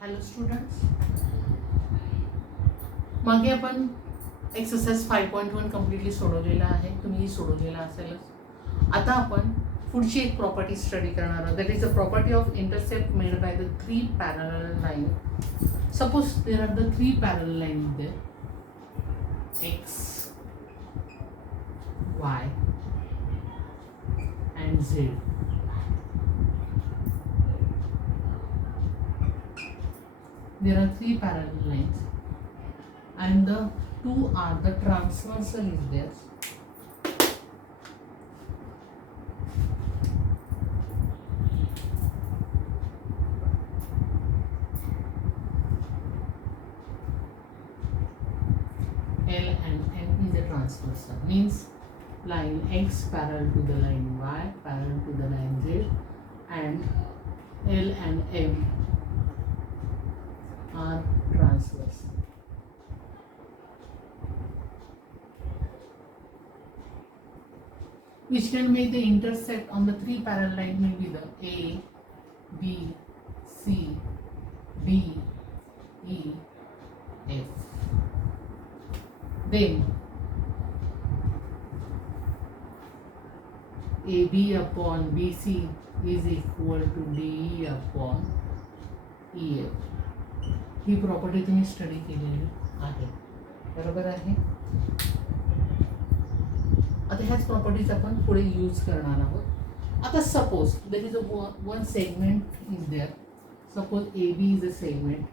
Hello students, मागे आपण exercise 5.1 completely सोडवलेला आहे. तुम्ही सोडवलेला असेलच. आता आपण पुढची एक प्रॉपर्टी स्टडी करणार आहोत. That is the property of intercept made by the 3 parallel line. Suppose there are the 3 parallel line there, x, y and z. There are 3 parallel lines and the 2 are the transversal is there. L and M is the transversal, means line X parallel to the line Y, parallel to the line Z, and L and M are transverse. Which can make the intercept on the 3 parallel line may be the A, B, C, D, E, F. Then AB upon BC is equal to DE upon EF. He property तुम्ही study केलेली आहे, बरोबर आहे. आता ह्याच properties आपण पुढे use करणार आहोत. आता suppose there is a one segment is there. Suppose a b is a segment.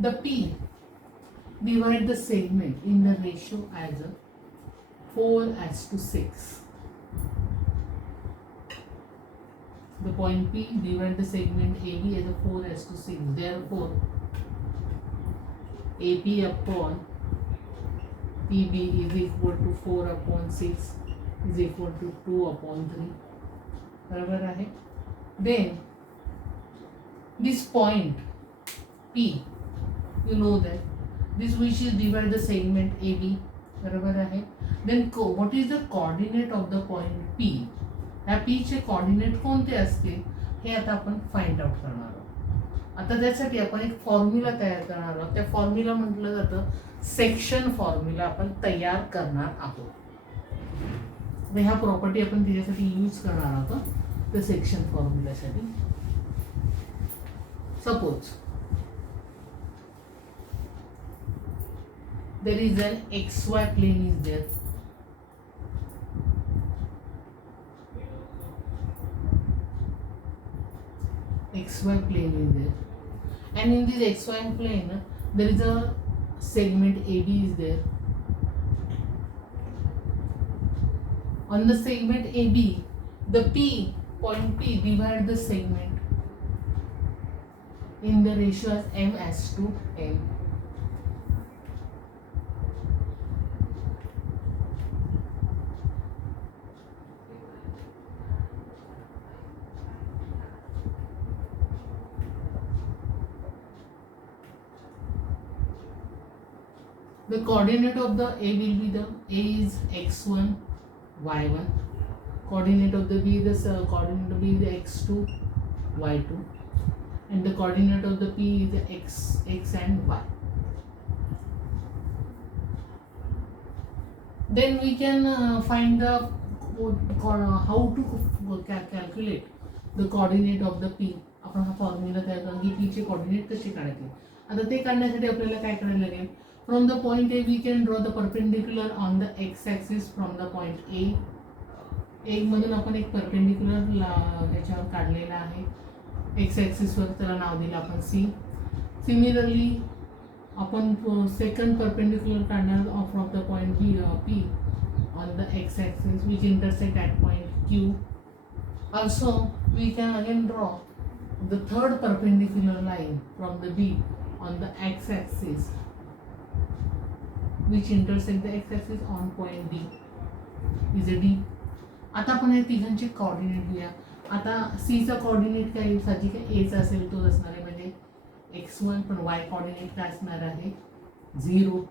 The p divide the segment in the ratio as a 4:6. The point P divide the segment AB as a 4:6. Therefore, AP upon PB is equal to 4/6 is equal to 2/3. बराबर आहे. Then this point P, you know that this which is divide the segment AB, बरोबर आहे. Then what is the coordinate of the point P? ह्या P चे coordinate कोणते असतील हे आता आपण फाइंड आउट करणार आहोत. आता त्यासाठी आपण एक फॉर्म्युला तयार करणार आहोत. त्या फॉर्म्युला म्हटलं जातं सेक्शन फॉर्म्युला. आपण तयार करणार आहोत. ह्या प्रॉपर्टी आपण त्याच्यासाठी यूज करणार आहोत त्या सेक्शन फॉर्म्युलासाठी. Suppose there is an xy plane is there. XY plane is there, and in this XY plane there is a segment AB is there. On the segment AB, the point P divide the segment in the ratio as M:n. The coordinate of the A will be the A is x1, y1. Coordinate of the B is the coordinate of B is the x2, y2, and the coordinate of the P is the x and y. Then we can find the how to calculate the coordinate of the P. आपण हा formula तयार करू की P चे coordinate कसे काढायचे. आता ते काढण्यासाठी आपल्याला काय करायला लागेल. From the point A, we can draw the perpendicular on the x-axis from the point A. A मधून आपण एक perpendicular याच्यावर काढलेला आहे x-axis वर. त्याला नाव दिलं आपण C. Similarly, आपण second perpendicular काढणार from the point P on the x-axis which intersect at point Q. Also, we can again draw the third perpendicular line from the B on the x-axis which intersect the x-axis on point D is a D. आता आपण हे तिघांचे coordinate घेऊया. आता C चा coordinate काय येईल. साहजिक A चा असेल तोच असणार आहे, म्हणजे x1. पण y कोऑर्डिनेट काय असणार आहे 0.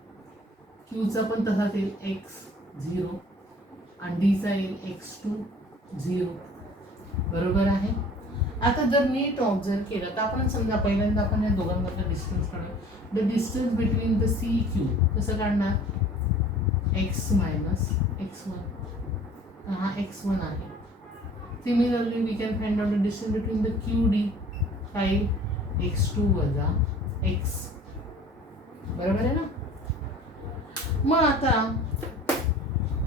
Q चा पण तसाच येईल x 0 आणि D चा येईल x2 0. बरोबर आहे. आता जर नीट ऑब्झर्व केलं तर आपण समजा पहिल्यांदा आपण या दोघांमधलं डिस्टन्स काढू. The distance between the c q कसं काढणार, एक्स मायनस x1, हा x1 आहे. Similarly we can find out the distance between the q d, काय x2 वजा x, बरोबर आहे ना. मग आता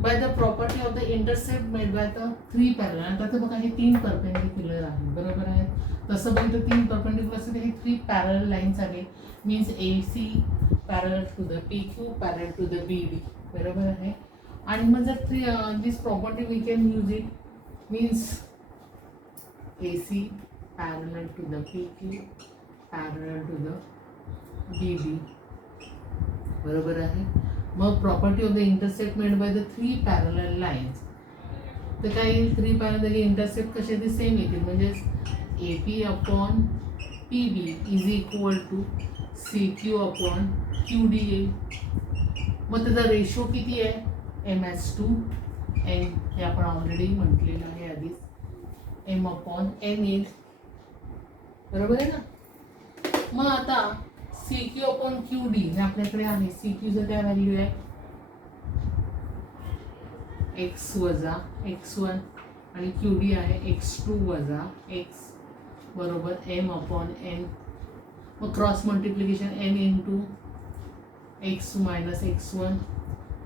by the property of the intercept made by the 3 parallel, आता तर बघा हे 3 परपेंडिक्युलर आहे, बरोबर आहे. तसं पण 3 परपेंडिक्युलर असेल हे 3 पॅरलल लाईन्स आहेत. Means AC parallel to the PQ parallel to the BD, बरोबर आहे. आणि मग जर this property we can use it, means AC parallel to the PQ parallel to the BD, बरोबर आहे. मग property of the intercept made by the 3 parallel lines, तर काही 3 पॅरलल इंटरसेप्ट कसे ते सेम येतील, म्हणजे AP upon PB is equal to CQ upon QD येईल. मग त्याचा रेशो किती आहे, M/2n, हे आपण ऑलरेडी म्हटलेलं आहे आधीच, M अपॉन n येईल, बरोबर आहे ना. मग आता CQ अपॉन QD हे आपल्याकडे आहे. CQचं काय व्हॅल्यू आहे, x वजा x1 आणि QD आहे x2 वजा x, बरोबर M अपॉन n. मग cross multiplication n into x minus x1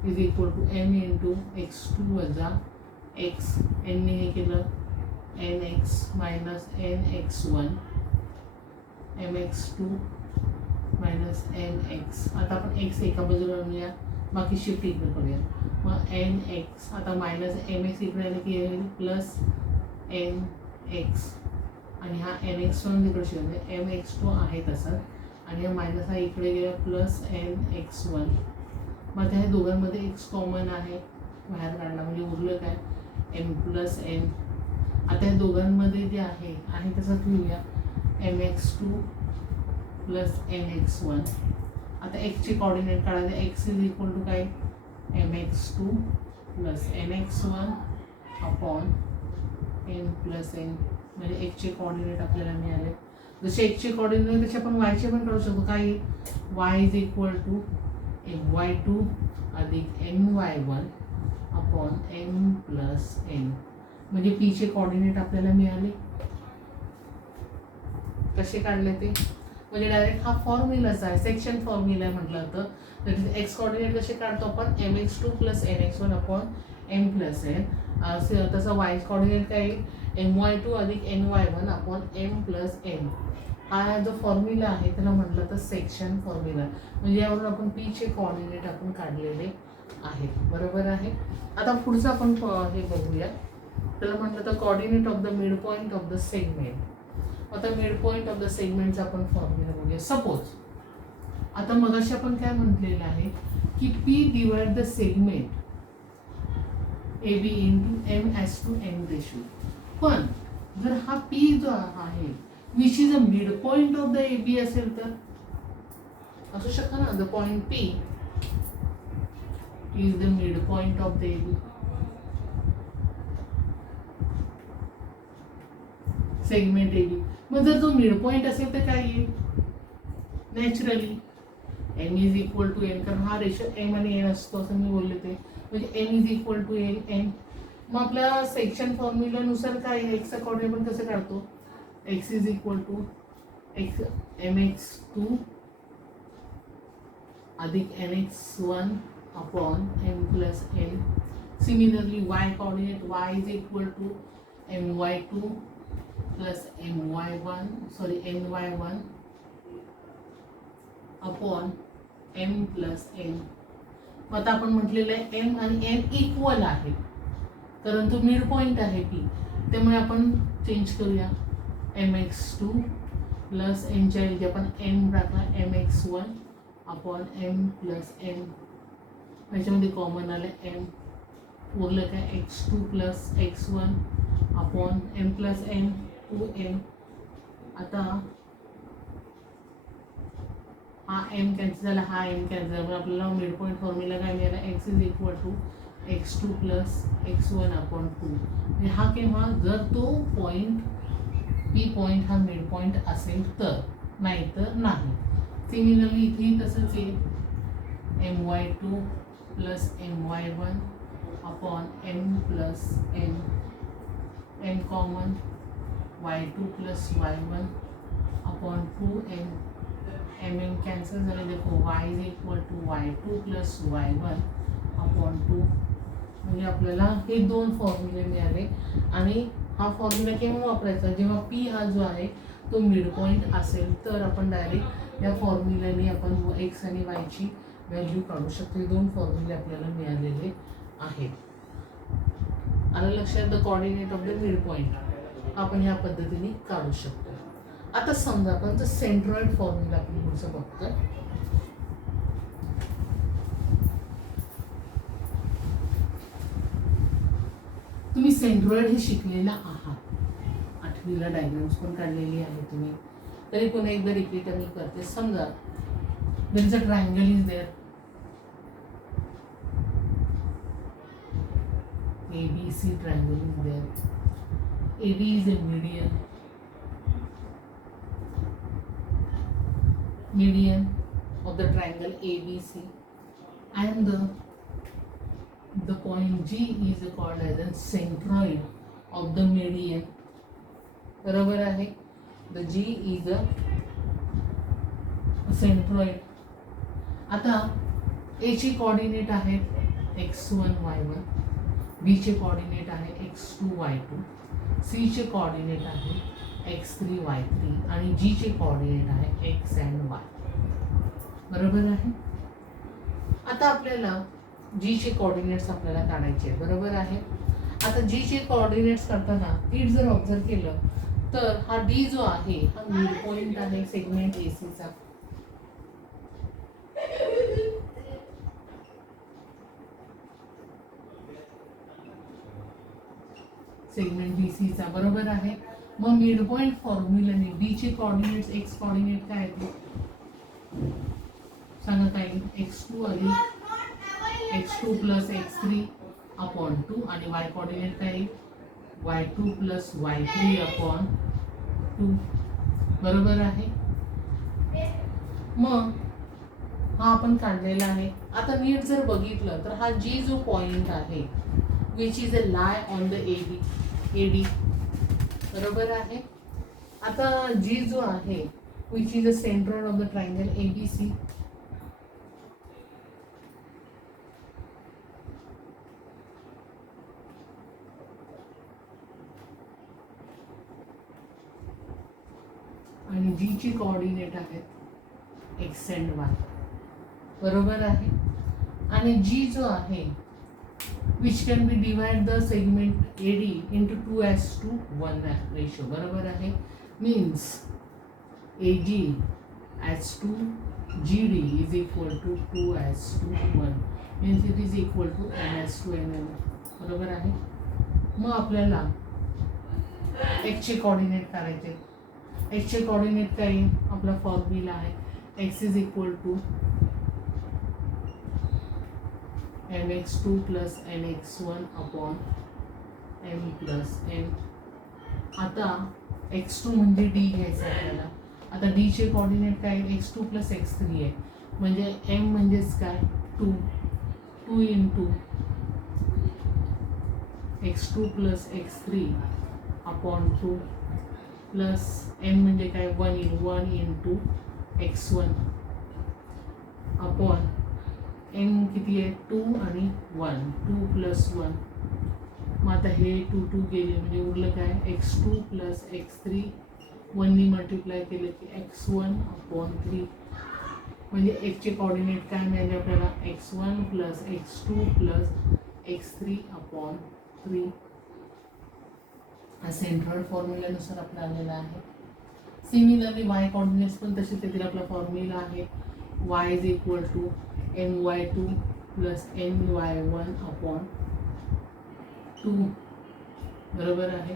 is equal to m into x2 वजा x, n ने हे केलं nx minus nx1 mx2 minus nx. आता आपण x एका बाजूला आणूया, बाकी शिफ्ट इकडे करूया. मग nx आता मायनस mx इकडे आले की येईल प्लस nx, आणि हा nx1 इकडे शिफ्ट mx2 आहे तसं, आणि हा मायनस हा इकडे गेला प्लस nx1. मग ह्या दोघांमध्ये x कॉमन आहे, बाहेर काढला म्हणजे उरलं काय m प्लस n. आता या दोघांमध्ये जे आहे तसं ठेवूया, mx2 प्लस nx1. आता x ची कॉर्डिनेट काढायचे, x इज इक्वल टू काय mx2 plus nx1 upon n plus n, म्हणजे x चे कॉर्डिनेट आपल्याला मिळाले. जसे x चे कॉर्डिनेट तसे आपण y चे पण काढू शकतो. काय y is equal to my2 अधिक my1 upon m plus n, म्हणजे p चे कॉर्डिनेट आपल्याला मिळाले. कसे काढले ते, म्हणजे डायरेक्ट हा फॉर्म्युलाच आहे, सेक्शन फॉर्म्युला आहे म्हटलं तर एक्स कॉर्डिनेट कसे काढतो आपण, mx2 plus nx1 upon m plus n. तसं वाय कॉर्डिनेट काय my2 अधिक ny1 upon m plus n. हा जो फॉर्म्युला आहे त्याला म्हटलं तर सेक्शन फॉर्म्युला, म्हणजे यावरून आपण पी चे कॉर्डिनेट आपण काढलेले आहेत, बरोबर आहे. आता पुढचं आपण हे बघूया, त्याला म्हटलं तर coordinate of the mid point of the segment. आता मिड पॉईंट ऑफ द सेगमेंटचा आपण फॉर्म्युला बघूया. सपोज आता मगाशी आपण काय म्हटलेलं आहे की P divide the segment AB into M/n ratio. पण जर हा P जो आहे which is a mid point of the AB असेल तर असू शकतं ना, the point P is the mid point of the AB. Segment AB. मग जर तो मिड पॉईंट असेल तर काय येईल, naturally m is equal to n, कारण हा रेशो m आणि n असतो असं मी बोलले ते, म्हणजे m is equal to n. मग आपल्या सेक्शन फॉर्म्युलानुसार काय x चा कॉर्डिनेट आपण कसं काढतो, x is equal to mx2 अधिक nx1 upon m plus n. Similarly y coordinate y is equal to my2 plus ny1 upon m plus n. मग आता आपण म्हटलेलं आहे m आणि n इक्वल आहे, कारण तो मिड पॉईंट आहे P, त्यामुळे आपण चेंज करूया. mx2 प्लस n च्या ऐवजी आपण n टाकला, mx1 upon m plus n. याच्यामध्ये कॉमन आलं m, उरलं काय x2 plus x1 upon m plus n 2m. आता हा m कॅन्सल झाला, हा m कॅन्सल झाला, आपल्याला मिड पॉईंट फॉर्म्युला काय मिळाला, x is equal to x2 plus x1 upon 2. म्हणजे हा केव्हा, जर तो पॉईंट पी पॉईंट हा मिड पॉईंट असेल तर, नाहीतर नाही. सिमिलरली इथेही तसंच येईल, my2 plus my1 upon m plus n common y2 plus y1 upon 2n, mm cancel झाले. देखो y is equal to y2 plus y1 upon 2. म्हणजे आपल्याला हे दोन फॉर्म्युले मिळाले. आणि हा फॉर्म्युला केव्हा वापरायचा, जेव्हा पी हा जो आहे तो मिड पॉईंट असेल तर आपण डायरेक्ट या फॉर्म्युल्याने आपण एक्स आणि वायची व्हॅल्यू काढू शकतो. हे दोन फॉर्म्युले आपल्याला मिळालेले आहेत. आलं लक्षात. The coordinate of the mid point आपण ह्या पद्धतीने काढू शकतो. आता समजा आपण सेंट्रॉइड फॉर्म्युला आपण पुढचं बघतोय. तुम्ही सेंट्रॉइड हे शिकलेला आहात, 8वीला डायग्राम्स पण काढलेली आहे तुम्ही, तरी पुन्हा एकदा रिपीट मी करते. समजा there is a triangle is there, ABC triangle is there, AB is a median of the triangle ABC, and the point G is called as a centroid of the median. बरोबर आहे. The G is a centroid. आता A ची coordinate आहेत x1 y1, B चे coordinate आहे x2 y2, C चे coordinate आहे x3 y3 आणि G चे कोऑर्डिनेट आहे x and y. बरोबर आहे. आता आपल्याला G चे कोऑर्डिनेट्स आपल्याला काढायचे आहेत. बरोबर आहे. आता G चे कोऑर्डिनेट्स काढताना नीट जर ऑब्झर्व केलं तर हा D जो आहे हा मिड पॉइंट आहे सेगमेंट AC चा. सेगमेंट BC चा. बरोबर आहे. मग मिड पॉइंट फॉर्म्युलाने D चे कोऑर्डिनेट्स x कोऑर्डिनेट काय आहेत सांगा काय, x2 अधिक x2 प्लस x3 अपॉन 2 आणि y कोऑर्डिनेट काय y2 प्लस y3 अपॉन 2. बरोबर आहे. मग हा आपण काढलेला आहे. आता नीट जर बघितलं तर हा G जो पॉइंट आहे which is a lie on the AD. बरोबर आहे. आता G जो आहे which is a centroid of the triangle ABC. आणि G ची कोऑर्डिनेट आहेत x and y. बरोबर आहे. आणि G जो आहे which can be divide the segment AD into 2:1 ratio. बरोबर आहे. means AG as to GD is equal to 2:1 means it is equal to n/n. बरोबर आहे. मग आपल्याला x चे कोऑर्डिनेट काढायचे. x चे कोऑर्डिनेट काय आपला फॉर्म्युला आहे x is equal to mx2 plus nx1 upon m plus n. आता x2 म्हणजे d घ्यायचं आपल्याला. आता d चे कोऑर्डिनेट काय x2 plus x3 आहे म्हणजे m म्हणजेच काय 2 into x2 plus x3 upon 2 plus n म्हणजे काय 1 into x1 अपॉन n किती आहे 2 आणि 1 2 plus 1. मग आता हे 2 गेले म्हणजे उरलं काय x2 plus x3 1 नी मल्टिप्लाय केलं की x1 अपॉन 3 म्हणजे x चे कोऑर्डिनेट काय मिळाले आपल्याला x1 plus x2 plus x3 upon 3. हा सेंट्रॉइड फॉर्म्युल्यानुसार आपला आलेला आहे. सिमिलरली y कोऑर्डिनेट्स पण तसेच येतील. आपला फॉर्म्युला आहे y is equal to my2 plus my1 upon 2. बरोबर आहे.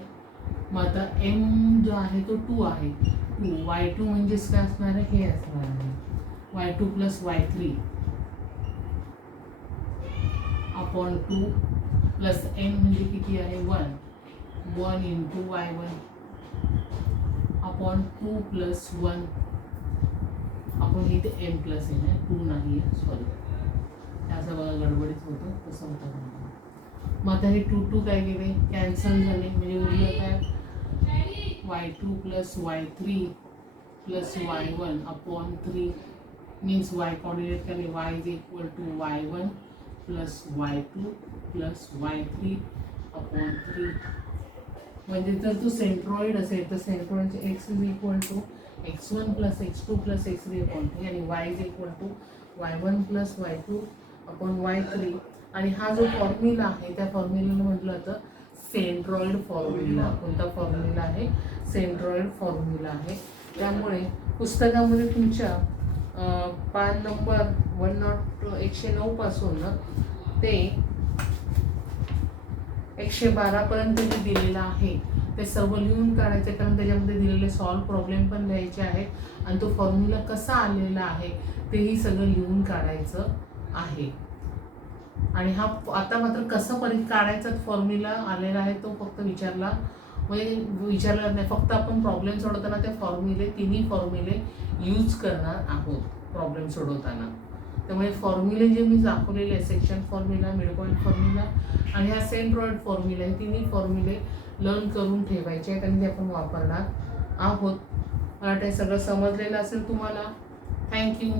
मग आता m जो आहे तो 2 आहे. 2 y2 म्हणजेच काय असणार आहे हे असणार आहे y2 plus y3 upon 2 plus n म्हणजे किती आहे 1 into y1 अपॉन 2 प्लस 1 आपण इथे एम प्लस एन आहे, 2 नाही आहे, सॉरी असं बघा गडबडीत होतं तसं होतं. मग आता हे 2 काय गेले, कॅन्सल झाले, म्हणजे उरलं काय y2 plus y3 plus y1 upon 3 means y coordinate करेल y is equal to y1 plus y2 plus y3 upon 3. म्हणजे जर तो सेंट्रॉइड असेल तर सेंट्रॉइडचे x is equal to x1 plus x2 plus x3 upon 3 आणि y is equal to y1 plus y2 upon y3. आणि हा जो फॉर्म्युला आहे त्या फॉर्म्युलाला म्हटलं जातं सेंट्रॉइड फॉर्म्युला. कोणता फॉर्म्युला आहे, सेंट्रॉइड फॉर्म्युला आहे. त्यामुळे पुस्तकामध्ये तुमच्या पान नंबर 109 पासून ते 112 पर्यंत जे दिलेलं आहे ते सर्व लिहून काढायचं, कारण त्याच्यामध्ये दिलेले सॉल्व प्रॉब्लेम पण लिहायचे आहेत आणि तो फॉर्म्युला कसा आलेला आहे तेही सगळं लिहून काढायचं आहे. आणि हा आता मात्र कसं काढायचा फॉर्म्युला आलेला आहे तो फक्त विचारला नाही, फक्त आपण प्रॉब्लेम सोडवताना ते तिन्ही फॉर्म्युले यूज करणार आहोत प्रॉब्लेम सोडवताना. त्यामुळे फॉर्म्युले जे मी दाखवलेले आहे, section formula, mid point formula आणि हा सेंट्रॉइड फॉर्म्युला, हे तिन्ही फॉर्म्युले लर्न करून ठेवायचे आहेत आणि ते आपण वापरणार आहोत. मला ते सगळं समजलेलं असेल तुम्हाला. थँक्यू.